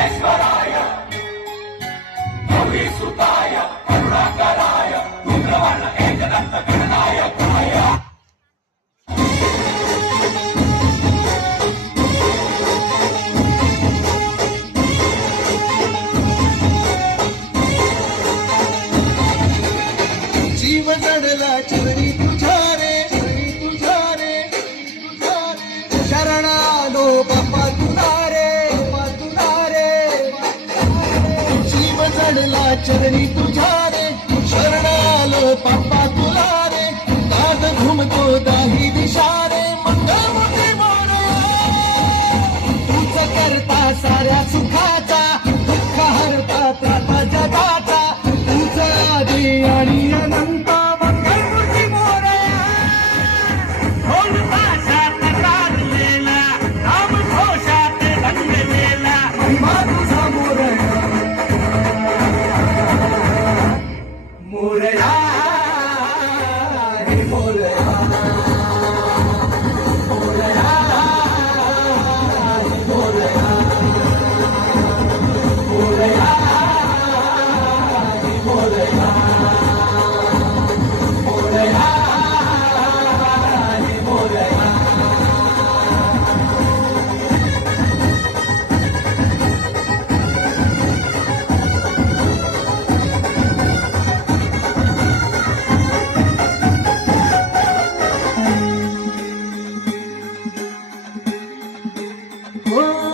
विघ्नेश्वराय गौरीसुताय करुणाकराय रुद्रवर्ण एकदंत गणनायकाय जीव जडला चरणी तुझ्या रे शरणालो बाप्पा तुला रे जीव जडला चरणी तुझ्या रे शरणालो बाप्पा तुला रे नाद घुमतो दाही दिशा रे मंगलमूर्ती मोरया तूच करता साऱ्या सुखाचा दुःख हरता त्राता जगाचा तूच आदी आणि अनंत मंगलमूर्ती मोरया ढोल ताशात गाजलेला नामघोषात रंगलेला महिमा तुझा मोरया मोरया रे मोरया मोरया रे मोरया मोरया रे मोरया मोरया रे मोरया Oh